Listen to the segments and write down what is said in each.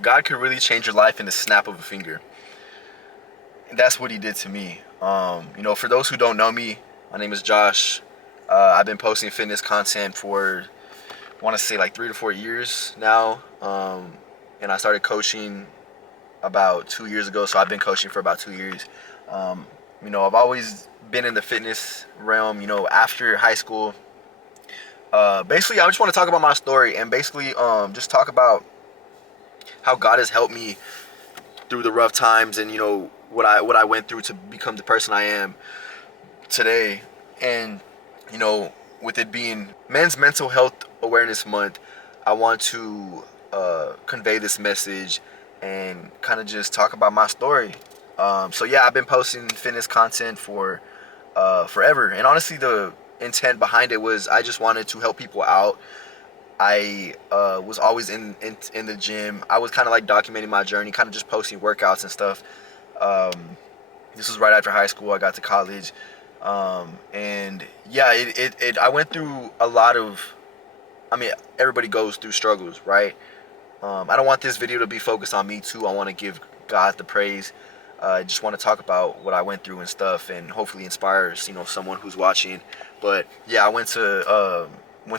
God could really change your life in the snap of a finger. And that's what he did to me. For those who don't know me, my name is Josh. I've been posting fitness content for, I want to say, like 3 to 4 years now. And I started coaching about 2 years ago, so I've been coaching for about 2 years. I've always been in the fitness realm. After high school, basically, I just want to talk about my story and basically just talk about how God has helped me through the rough times, and what I went through to become the person I am today. And you know with it being Men's Mental Health Awareness Month, I want to convey this message and kind of just talk about my story. So yeah, I've been posting fitness content for forever, and honestly, the intent behind it was I just wanted to help people out. I was always in the gym. I was kind of like documenting my journey, kind of just posting workouts and stuff. Um, this was right after high school. I got to college, and yeah, I went through a lot of. I mean, everybody goes through struggles, right? I don't want this video to be focused on me too. I want to give God the praise. I just want to talk about what I went through and stuff, and hopefully inspires someone who's watching. But yeah, I went to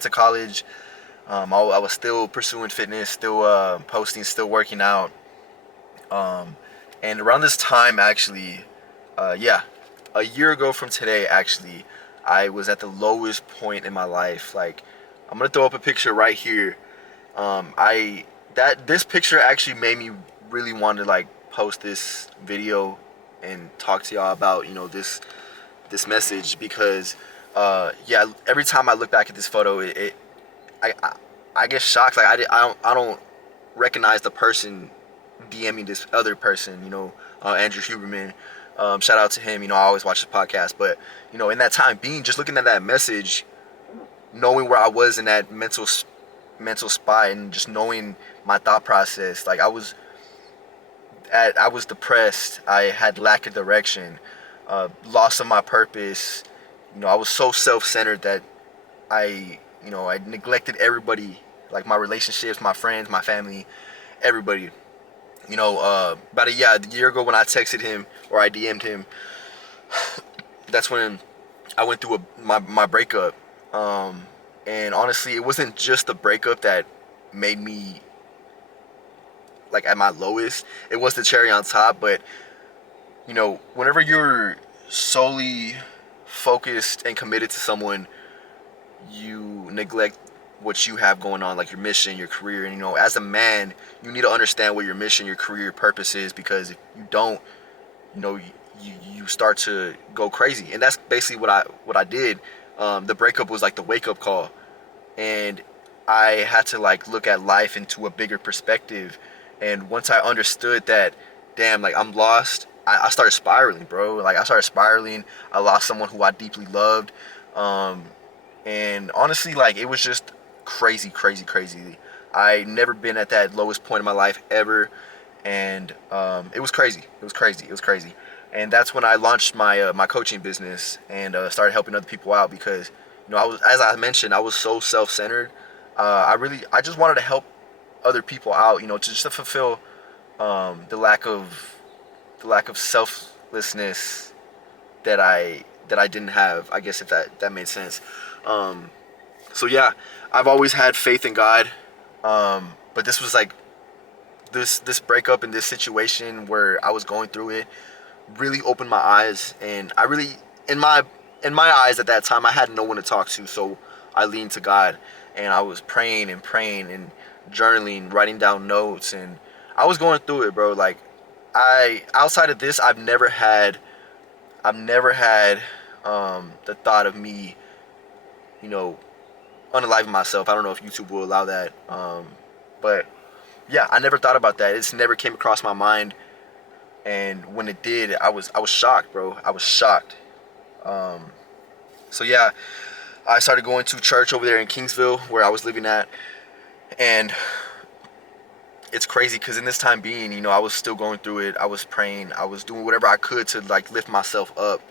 college. I was still pursuing fitness, still posting, still working out. Um, and around this time, actually, yeah, a year ago from today, actually, I was at the lowest point in my life. Like, I'm gonna throw up a picture right here. I that This picture actually made me really want to like post this video and talk to y'all about this message because yeah, every time I look back at this photo, I get shocked. Like I don't recognize the person DMing this other person. Andrew Huberman. Shout out to him. I always watch his podcast. But in that time being, just looking at that message, knowing where I was in that mental spot, and just knowing my thought process, like I was depressed. I had lack of direction, loss of my purpose. I was so self-centered that I neglected everybody, like my relationships, my friends, my family, everybody. About a year ago when I texted him or I DM'd him, that's when I went through my breakup. And honestly, it wasn't just the breakup that made me like at my lowest. It was the cherry on top, but whenever you're solely focused and committed to someone, you neglect what you have going on, like your mission, your career. And as a man, you need to understand what your mission, your career, your purpose is, because if you don't, you start to go crazy. And that's basically what I did. The breakup was like the wake up call, and I had to like look at life into a bigger perspective. And once I understood that, damn, like I'm lost, I started spiraling, bro. Like I started spiraling. I lost someone who I deeply loved. Um, and honestly, like it was just crazy, crazy, crazy. I never been at that lowest point in my life ever, and it was crazy. It was crazy. It was crazy. And that's when I launched my coaching business and started helping other people out because I was, as I mentioned, I was so self-centered. I just wanted to help other people out, to just to fulfill the lack of selflessness that I didn't have. I guess if that made sense. Um, so yeah, I've always had faith in God, but this was like this breakup and this situation where I was going through it really opened my eyes, and I really in my eyes at that time I had no one to talk to, so I leaned to God, and I was praying and journaling, writing down notes, and I was going through it, bro. Like I outside of this, I've never had the thought of me, you know, unaliving myself. I don't know if YouTube will allow that, but yeah, I never thought about that. It's never came across my mind, and when it did, I was shocked, bro. I was shocked. Um, so yeah, I started going to church over there in Kingsville where I was living at, and it's crazy because in this time being, I was still going through it. I was praying. I was doing whatever I could to like lift myself up.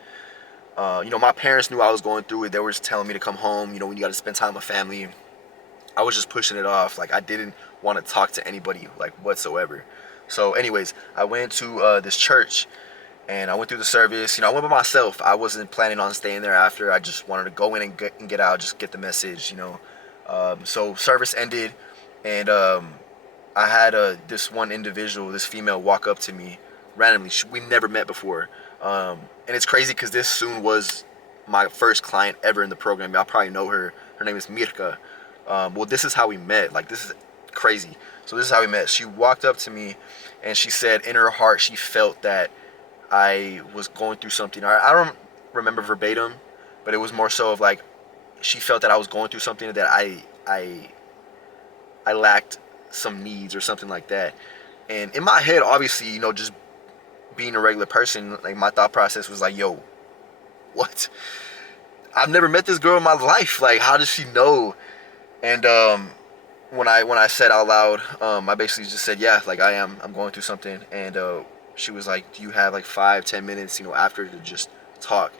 My parents knew I was going through it. They were just telling me to come home. When you got to spend time with family. I was just pushing it off. Like I didn't want to talk to anybody like whatsoever. So anyways, I went to this church and I went through the service. I went by myself. I wasn't planning on staying there after. I just wanted to go in and get out, just get the message. So service ended, and I had this one individual, this female, walk up to me randomly. We never met before, and it's crazy because this soon was my first client ever in the program. Y'all probably know her. Her name is Mirka. Well, this is how we met. Like, this is crazy. So this is how we met. She walked up to me, and she said in her heart she felt that I was going through something. I don't remember verbatim, but it was more so of like she felt that I was going through something, that I lacked some needs or something like that. And in my head, obviously, just being a regular person, like my thought process was like, yo, what? I've never met this girl in my life. Like, how does she know? And when I said out loud, I basically just said, yeah, like I'm going through something. And she was like, do you have like 5-10 minutes, after to just talk?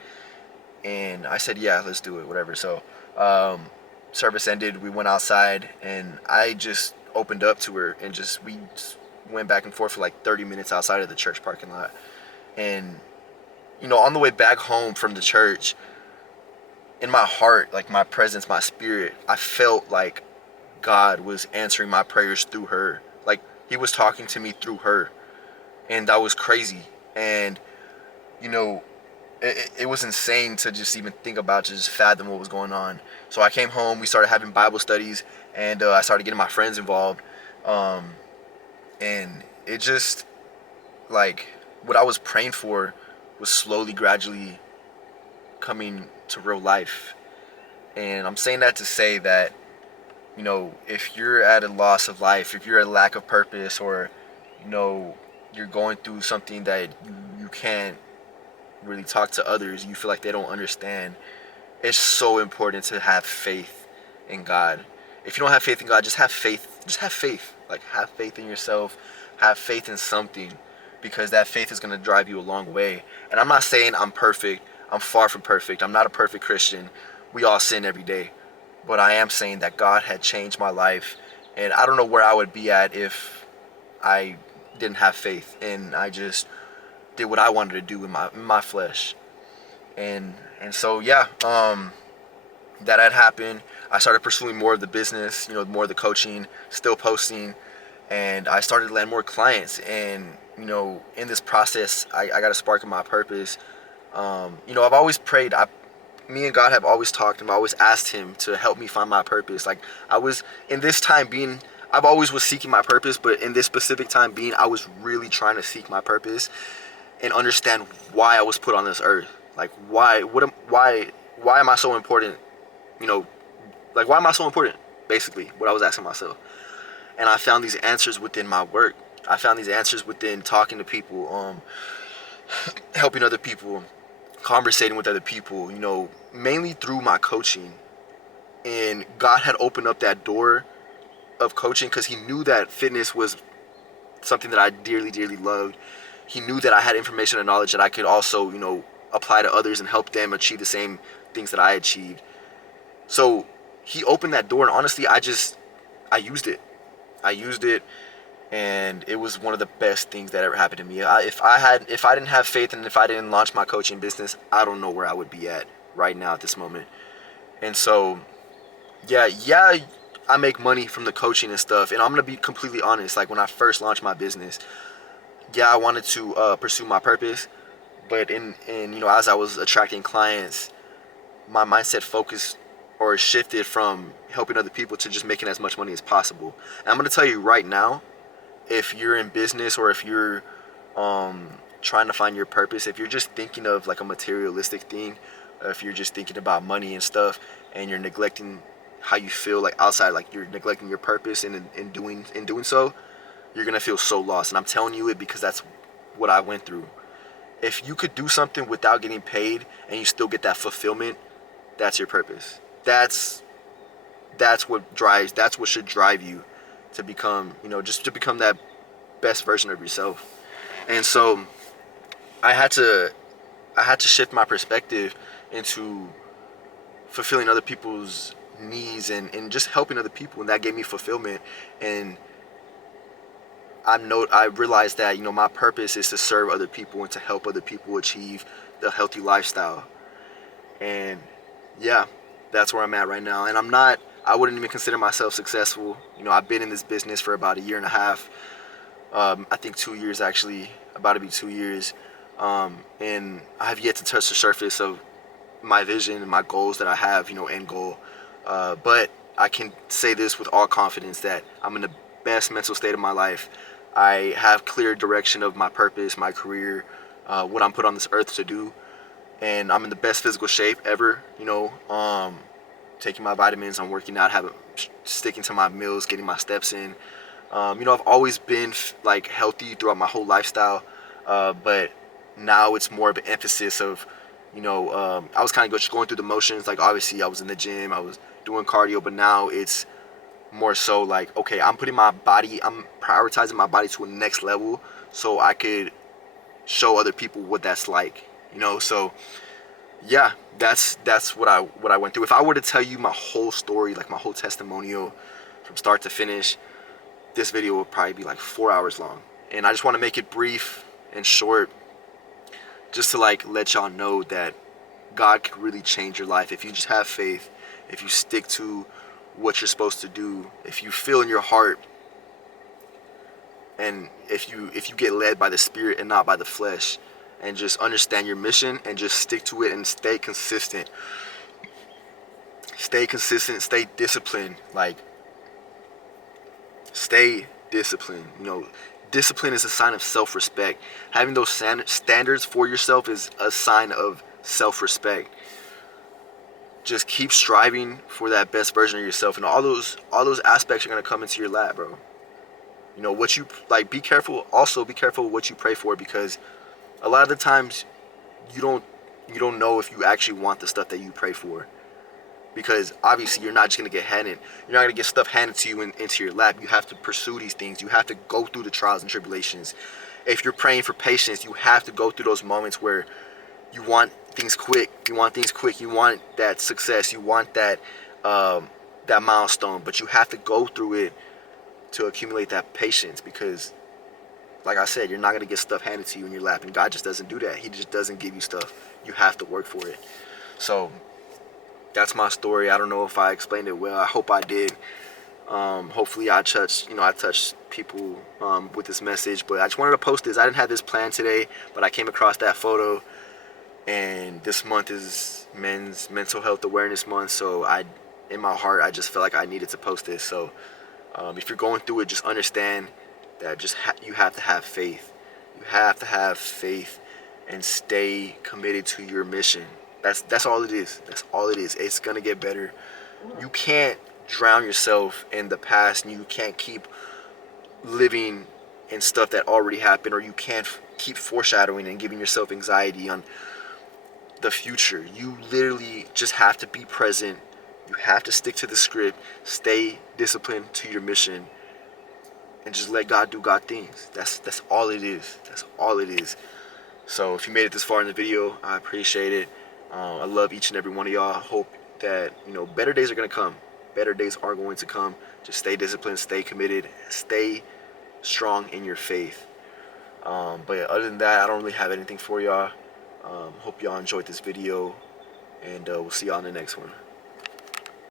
And I said, yeah, let's do it, whatever. So service ended, we went outside, and I just opened up to her, and we just went back and forth for like 30 minutes outside of the church parking lot. And on the way back home from the church, in my heart, like my presence, my spirit, I felt like God was answering my prayers through her. Like he was talking to me through her. And that was crazy. And it was insane to just even think about, to just fathom what was going on. So I came home, we started having Bible studies, and I started getting my friends involved. And it just, like, what I was praying for was slowly, gradually coming to real life. And I'm saying that to say that, if you're at a loss of life, if you're at a lack of purpose, or, you're going through something that you can't really talk to others, you feel like they don't understand, it's so important to have faith in God. If you don't have faith in God, just have faith. Just have faith. Like, have faith in yourself. Have faith in something, because that faith is going to drive you a long way. And I'm not saying I'm perfect. I'm far from perfect. I'm not a perfect Christian. We all sin every day. But I am saying that God had changed my life, and I don't know where I would be at if I didn't have faith and I just did what I wanted to do in my flesh. And so yeah, that had happened. I started pursuing more of the business, more of the coaching, still posting, and I started to land more clients. And in this process, I got a spark of my purpose. I've always prayed. Me and God have always talked, and I've always asked Him to help me find my purpose. Like, I was in this time being, I've always was seeking my purpose, but in this specific time being, I was really trying to seek my purpose and understand why I was put on this earth. Like, why am I so important? Like, why am I so important? Basically, what I was asking myself. And I found these answers within my work. I found these answers within talking to people, helping other people, conversating with other people, mainly through my coaching. And God had opened up that door of coaching because He knew that fitness was something that I dearly, dearly loved. He knew that I had information and knowledge that I could also, apply to others and help them achieve the same things that I achieved. So He opened that door, and honestly, I used it. I used it, and it was one of the best things that ever happened to me. If I didn't have faith, and if I didn't launch my coaching business, I don't know where I would be at right now at this moment. And so, yeah, I make money from the coaching and stuff. And I'm gonna be completely honest. Like, when I first launched my business, yeah, I wanted to pursue my purpose, but in as I was attracting clients, my mindset focused or shifted from helping other people to just making as much money as possible. And I'm gonna tell you right now, if you're in business, or if you're trying to find your purpose, if you're just thinking of like a materialistic thing, or if you're just thinking about money and stuff, and you're neglecting how you feel like outside, like you're neglecting your purpose, and in doing so, you're gonna feel so lost. And I'm telling you it because that's what I went through. If you could do something without getting paid and you still get that fulfillment, that's your purpose. That's what should drive you to become, just to become that best version of yourself. And so I had to shift my perspective into fulfilling other people's needs and just helping other people, and that gave me fulfillment. And I realized that, you know, my purpose is to serve other people and to help other people achieve the healthy lifestyle. And yeah, that's where I'm at right now. And I wouldn't even consider myself successful. You know, I've been in this business for about a year and a half. I think 2 years actually, about to be 2 years. And I have yet to touch the surface of my vision and my goals that I have, you know, end goal. But I can say this with all confidence that I'm in the best mental state of my life. I have clear direction of my purpose, my career, what I'm put on this earth to do, and I'm in the best physical shape ever. You know, taking my vitamins, I'm working out, sticking to my meals, getting my steps in. You know, I've always been like healthy throughout my whole lifestyle, but now it's more of an emphasis of, you know, I was kind of just going through the motions. Like obviously, I was in the gym, I was doing cardio, but now it's more so like, okay, I'm prioritizing my body to a next level so I could show other people what that's like, you know. So yeah, that's what I went through. If I were to tell you my whole story, like my whole testimonial from start to finish, this video would probably be like 4 hours long. And I just want to make it brief and short, just to like let y'all know that God can really change your life if you just have faith, if you stick to what you're supposed to do, if you feel in your heart, and if you get led by the Spirit and not by the flesh, and just understand your mission and just stick to it and stay consistent. Stay consistent, stay disciplined. Like, stay disciplined. You know, discipline is a sign of self-respect. Having those standards for yourself is a sign of self-respect. Just keep striving for that best version of yourself, and all those aspects are gonna come into your lap, bro. You know what you like. Be careful. Also, be careful what you pray for, because a lot of the times you don't know if you actually want the stuff that you pray for. Because obviously you're not just gonna get handed. You're not gonna get stuff handed to you into your lap. You have to pursue these things. You have to go through the trials and tribulations. If you're praying for patience, you have to go through those moments where you want things quick. You want things quick. You want that success. You want that that milestone. But you have to go through it to accumulate that patience, because, like I said, you're not gonna get stuff handed to you in your lap, and God just doesn't do that. He just doesn't give you stuff. You have to work for it. So that's my story. I don't know if I explained it well. I hope I did. Hopefully I touched people with this message. But I just wanted to post this. I didn't have this plan today, but I came across that photo, and this month is Men's Mental Health Awareness Month. So in my heart, I just felt like I needed to post this. So if you're going through it, just understand that you have to have faith. You have to have faith and stay committed to your mission. That's all it is. That's all it is. It's gonna get better. You can't drown yourself in the past, and you can't keep living in stuff that already happened, or you can't keep foreshadowing and giving yourself anxiety on the future. You literally just have to be present. You have to stick to the script, stay disciplined to your mission, and just let God do God things. That's all it is. That's all it is. So if you made it this far in the video, I appreciate it. I love each and every one of y'all. I hope that, you know, better days are going to come. Better days are going to come. Just stay disciplined, stay committed, stay strong in your faith. But other than that, I don't really have anything for y'all. Hope y'all enjoyed this video, and we'll see y'all in the next one.